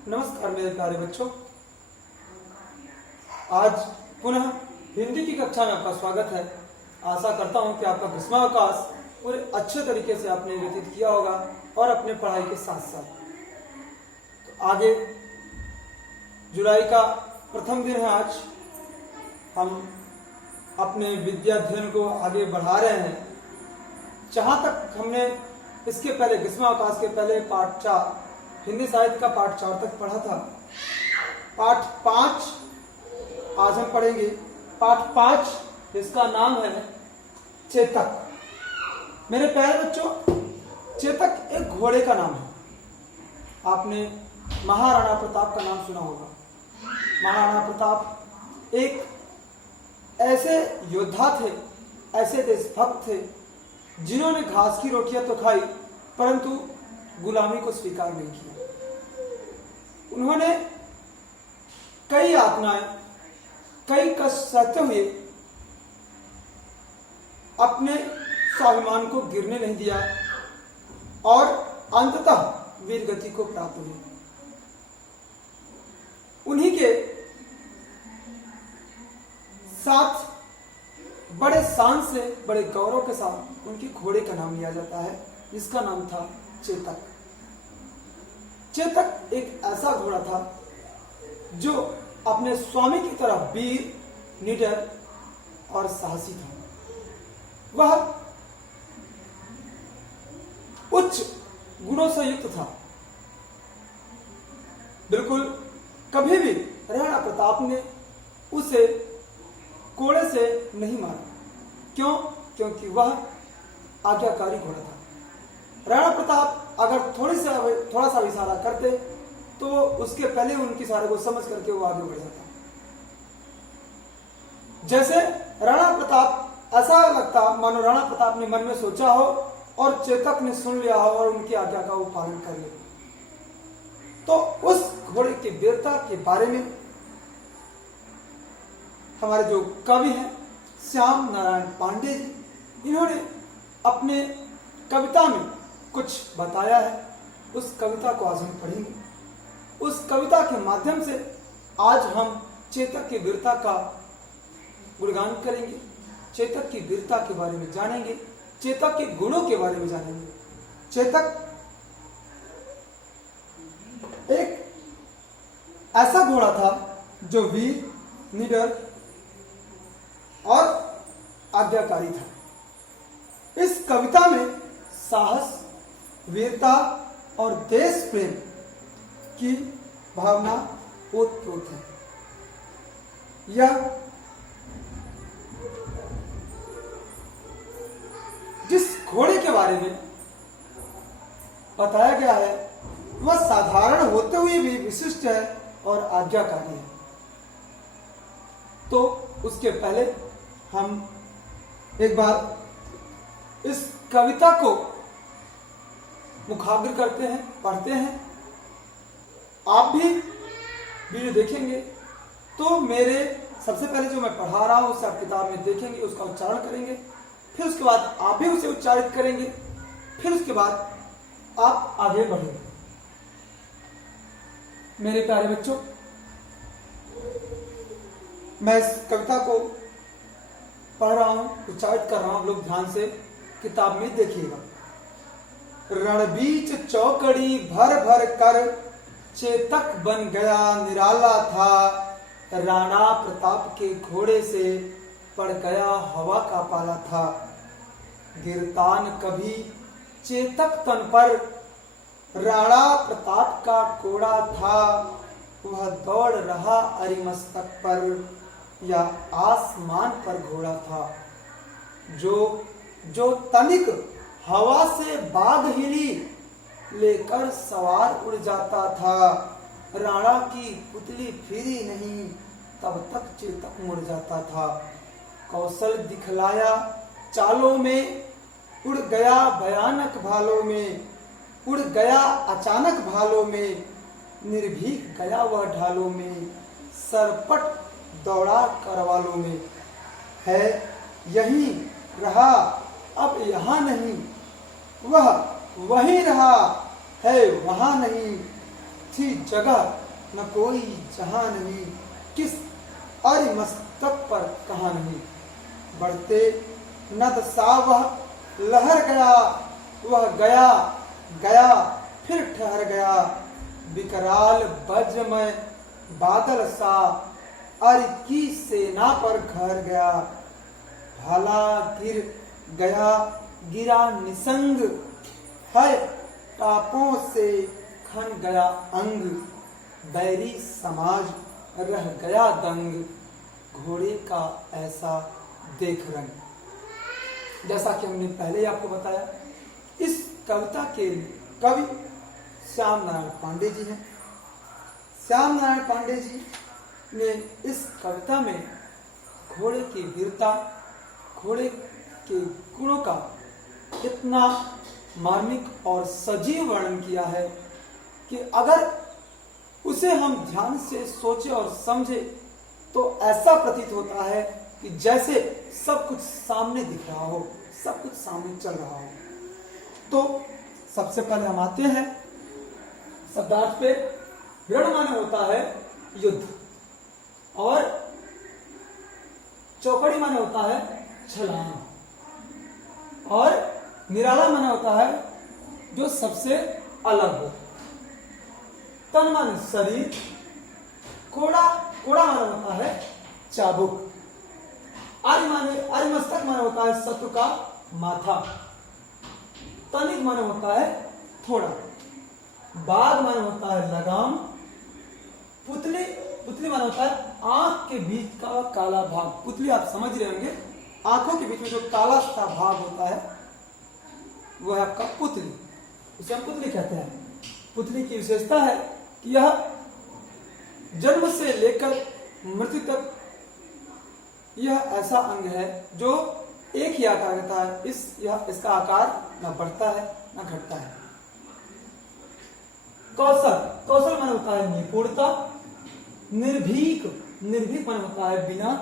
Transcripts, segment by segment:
नमस्कार मेरे प्यारे बच्चों, आज पुनः हिंदी की कक्षा में आपका स्वागत है। आशा करता हूं कि आपका ग्रीष्मावकाश पूरे अच्छे तरीके से आपने व्यतीत किया होगा और अपने पढ़ाई के साथ साथ। तो आगे जुलाई का प्रथम दिन है आज। हम अपने विद्या अध्ययन को आगे बढ़ा रहे हैं। जहाँ तक हमने इसके पहले ग्रीष्मावकाश के पहले पाठ 4 हिंदी साहित्य का पाठ 4 तक पढ़ा था। पाठ 5 आज हम पढ़ेंगे। पाठ 5 इसका नाम है चेतक। मेरे प्यारे बच्चों, चेतक एक घोड़े का नाम है। आपने महाराणा प्रताप का नाम सुना होगा। महाराणा प्रताप एक ऐसे योद्धा थे, ऐसे देशभक्त थे जिन्होंने घास की रोटियां तो खाई परंतु गुलामी को स्वीकार नहीं किया। उन्होंने कई यातनाएं, कई कष्ट सहते हुए अपने स्वाभिमान को गिरने नहीं दिया और अंततः वीर गति को प्राप्त हुए। उन्हीं के साथ बड़े शान से, बड़े गौरव के साथ उनके घोड़े का नाम लिया जाता है, जिसका नाम था चेतक। चेतक एक ऐसा घोड़ा था जो अपने स्वामी की तरह वीर, निडर और साहसी था। वह उच्च गुणों से युक्त था। बिल्कुल कभी भी राणा प्रताप ने उसे कोड़े से नहीं मारा। क्यों? क्योंकि वह आज्ञाकारी घोड़ा था। राणा प्रताप अगर थोड़ा सा इशारा करते तो उसके पहले उनके इशारे को समझ करके वो आगे बढ़ जाता। जैसे राणा प्रताप, ऐसा लगता मानो राणा प्रताप ने मन में सोचा हो और चेतक ने सुन लिया हो और उनकी आज्ञा का वो पालन कर ले। तो उस घोड़े की वीरता के बारे में हमारे जो कवि हैं श्याम नारायण पांडे जी, इन्होंने अपने कविता में कुछ बताया है। उस कविता को आज हम पढ़ेंगे। उस कविता के माध्यम से आज हम चेतक की वीरता का गुणगान करेंगे, चेतक की वीरता के बारे में जानेंगे, चेतक के गुणों के बारे में जानेंगे। चेतक एक ऐसा घोड़ा था जो वीर, निडर और आज्ञाकारी था। इस कविता में साहस, वीरता और देश प्रेम की भावना ओतप्रोत है। यह जिस घोड़े के बारे में बताया गया है वह साधारण होते हुए भी विशिष्ट है और आज्ञाकारी है। तो उसके पहले हम एक बार इस कविता को मुखाग्र करते हैं, पढ़ते हैं। आप भी वीडियो देखेंगे तो मेरे सबसे पहले जो मैं पढ़ा रहा हूं उसे आप किताब में देखेंगे, उसका उच्चारण करेंगे, फिर उसके बाद आप भी उसे उच्चारित करेंगे, फिर उसके बाद आप आगे बढ़ेंगे। मेरे प्यारे बच्चों, मैं इस कविता को पढ़ रहा हूं, उच्चारित कर रहा हूं, आप लोग ध्यान से किताब में देखिएगा। रणबीच चौकड़ी भर भर कर चेतक बन गया निराला था। राणा प्रताप के घोड़े से पड़ गया हवा का पाला था। गिरतान कभी चेतक तन पर राणा प्रताप का कोड़ा था। वह दौड़ रहा अरिमस्तक पर या आसमान पर घोड़ा था। जो तनिक हवा से बाग हिली लेकर सवार उड़ जाता था। राणा की पुतली फिरी नहीं तब तक चेतक मुड़ जाता था। कौशल दिखलाया चालों में, उड़ गया भयानक भालों में, उड़ गया अचानक भालों में, निर्भीक गया वह ढालों में, सरपट दौड़ा करवालों में। है यहीं रहा अब यहाँ नहीं, वह वहीं रहा है वहां नहीं। थी जगह न कोई जहां नहीं, किस अरि मस्तक पर कहा नहीं। बढ़ते नद सा वह लहर गया, वह गया गया फिर ठहर गया। विकराल वज्रमय बादल सा अरि की सेना पर घर गया। भाला गिर गया गिरा निसंग, है टापों से खन गया अंग। बैरी समाज रह गया दंग, घोड़े का ऐसा देख रंग। जैसा कि हमने पहले ही आपको बताया, इस कविता के कवि श्याम नारायण पांडे जी हैं। श्याम नारायण पांडे जी ने इस कविता में घोड़े की वीरता, घोड़े के गुणों का इतना मार्मिक और सजीव वर्णन किया है कि अगर उसे हम ध्यान से सोचे और समझे तो ऐसा प्रतीत होता है कि जैसे सब कुछ सामने दिख रहा हो, सब कुछ सामने चल रहा हो। तो सबसे पहले हम आते हैं शब्दार्थ पे। रण माने होता है युद्ध, और चौकड़ी माने होता है छलांग, और निराला माने होता है जो सबसे अलग हो। तन माने शरीर, कोड़ा कोड़ा माने होता है चाबुक, आर्यमस्तक माने होता है शत्रु का माथा, तनिक माने होता है थोड़ा, बाघ माने होता है लगाम, पुतली पुतली माने होता है आंख के बीच का काला भाग। पुतली आप समझ रहे होंगे, आंखों के बीच में जो काला सा भाग होता है वो है आपका पुतली, उसे हम पुतली कहते हैं। पुतली की विशेषता है कि यह जन्म से लेकर मृत्यु तक यह ऐसा अंग है जो एक ही आकार रहता है। इसका आकार न बढ़ता है न घटता है। कौशल कौशल माने होता है निपुणता। निर्भीक निर्भीक माने होता है बिना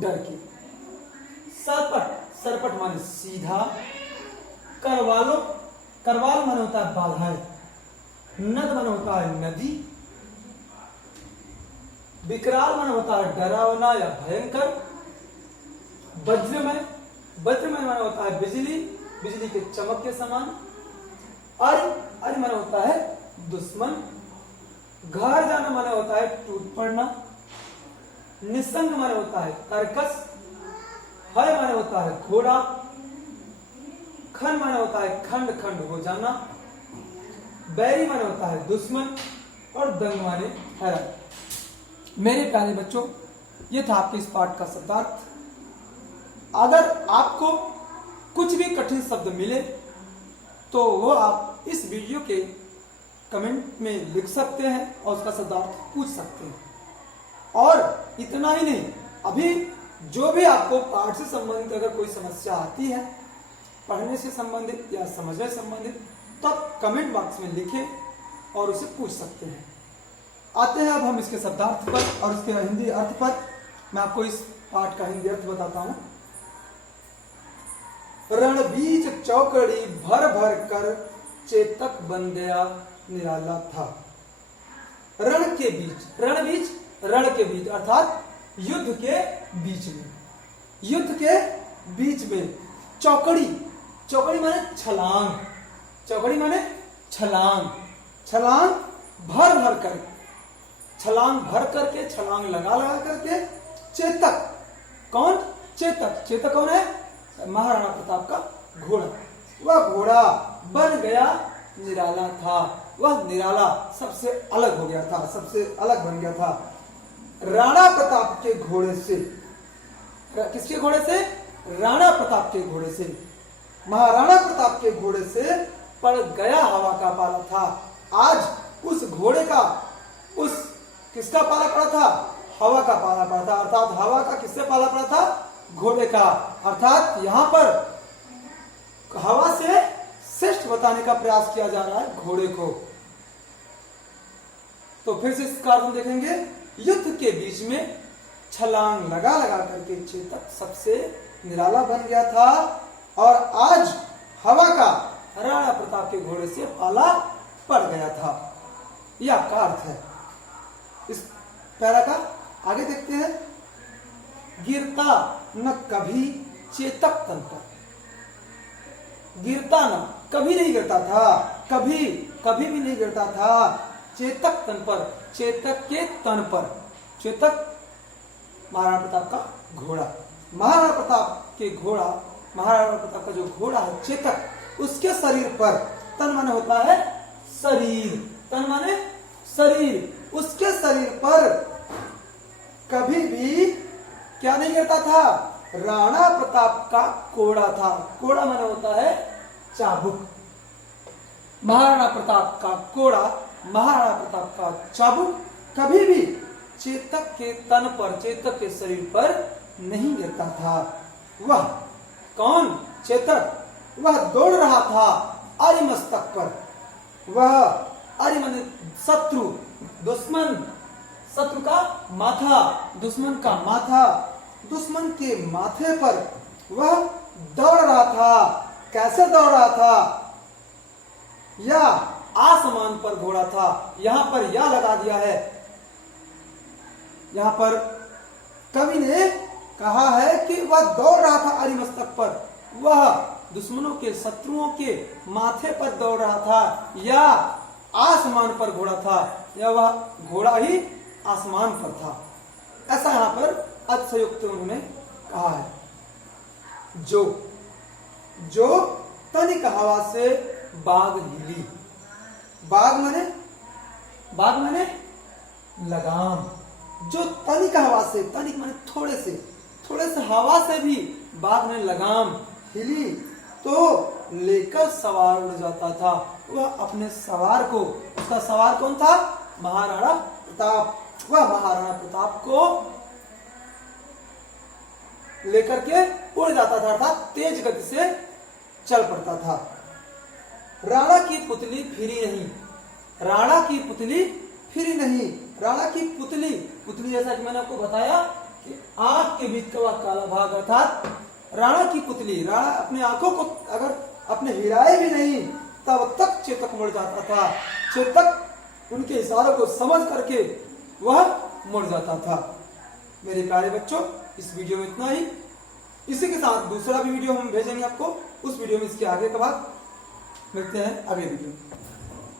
डर के। सरपट सरपट माने सीधा। करवालो करवाल माने होता है बाधाएं। नद माने होता है नदी। विकराल माने होता है डरावना या भयंकर। वज्रमय वज्रमय माने होता है बिजली, बिजली के चमक के समान। अर्य माने होता है दुश्मन। घर जाना माने होता है टूट पड़ना। निसंग माने होता है कर्कश। हय माने होता है घोड़ा। खन माने होता है खंड खंड हो जाना। बैरी माने होता है दुश्मन। और दंग माने हैरान। मेरे प्यारे बच्चों, ये था आपके इस पाठ का शब्दार्थ। अगर आपको कुछ भी कठिन शब्द मिले तो वो आप इस वीडियो के कमेंट में लिख सकते हैं और उसका शब्दार्थ पूछ सकते हैं। और इतना ही नहीं, अभी जो भी आपको पाठ से संबंधित अगर कोई समस्या आती है, पढ़ने से संबंधित या समझने से संबंधित, तब कमेंट बॉक्स में लिखें और उसे पूछ सकते हैं। आते हैं अब हम इसके शब्दार्थ पर और इसके हिंदी अर्थ पर। मैं आपको इस पाठ का हिंदी अर्थ बताता हूं। रणबीज चौकड़ी भर भर कर चेतक बन गया निराला था। रण के बीच, रणबीज रण के बीच अर्थात युद्ध के बीच में, युद्ध के बीच में चौकड़ी, चौकड़ी माने छलांग, चौकड़ी माने छलांग, छलांग भर भर कर, छलांग भर करके, छलांग लगा लगा करके। चेतक कौन? चेतक, चेतक कौन है? महाराणा प्रताप का घोड़ा। वह घोड़ा बन गया निराला था। वह निराला सबसे अलग हो गया था, सबसे अलग बन गया था राणा प्रताप के घोड़े से। किसके घोड़े से? राणा प्रताप के घोड़े से। महाराणा प्रताप के घोड़े से पड़ गया हवा का पाला था। आज उस घोड़े का, उस किसका पाला पड़ा था? हवा का पाला पड़ा था। अर्थात हवा का किससे पाला पड़ा था? घोड़े का। अर्थात यहां पर हवा से श्रेष्ठ बताने का प्रयास किया जा रहा है घोड़े को। तो फिर से इसका अर्थ देखेंगे। युद्ध के बीच में छलांग लगा लगा करके चेतक सबसे निराला बन गया था, और आज हवा का राणा प्रताप के घोड़े से पाला पड़ गया था। यह आपका अर्थ है। इस पैरा का आगे देखते हैं। गिरता न कभी चेतक तन पर। गिरता न, कभी नहीं गिरता था, कभी कभी भी नहीं गिरता था, चेतक तन पर, चेतक के तन पर। चेतक महाराणा प्रताप का घोड़ा, महाराणा प्रताप के घोड़ा, महाराणा प्रताप का जो घोड़ा है चेतक, उसके शरीर पर, तन माने होता है शरीर, तन माने शरीर, उसके शरीर पर कभी भी क्या नहीं गिरता था, राणा प्रताप का कोड़ा था। कोड़ा माने होता है चाबुक। महाराणा प्रताप का कोड़ा, महाराणा प्रताप का चाबुक कभी भी चेतक के तन पर, चेतक के शरीर पर नहीं गिरता था। वह कौन? चेतक। वह दौड़ रहा था आर्यमस्तक पर। वह आर्य माने शत्रु, दुश्मन, शत्रु का माथा, दुश्मन का माथा, दुश्मन के माथे पर वह दौड़ रहा था। कैसे दौड़ रहा था? या आसमान पर घोड़ा था। यहां पर या लगा दिया है। यहां पर कवि ने कहा है कि वह दौड़ रहा था आर्यमस्तक पर, वह दुश्मनों के, शत्रुओं के माथे पर दौड़ रहा था, या आसमान पर घोड़ा था, या वह घोड़ा ही आसमान पर था। ऐसा यहां पर अतिशयोक्त उन्होंने कहा है। जो तनिक हवा से बाग हिली। बाग माने लगाम। जो तनिक हवा से, तनिक माने थोड़े से हवा से भी बाग में लगाम हिली तो लेकर सवार उड़ जाता था। वह अपने सवार को, उसका सवार कौन था? महाराणा प्रताप। वह महाराणा प्रताप को लेकर के उड़ जाता था, अर्थात तेज गति से चल पड़ता था। राणा की पुतली फिरी नहीं। राणा की पुतली फिरी नहीं। राणा की पुतली, पुतली जैसा कि मैंने आपको बताया कि आंख के बीच का वह काला भाग, अर्थात राणा की पुतली, राणा अपने आंखों को अगर अपने हिलाए भी नहीं तब तक चेतक मुड़ जाता था। चेतक उनके इशारों को समझ करके वह मुड़ जाता था। मेरे प्यारे बच्चों, इस वीडियो में इतना ही। इसी के साथ दूसरा भी वीडियो हम भेजेंगे आपको। उस वीडियो में इसके आगे का भाग मिलते हैं अगले वीडियो में।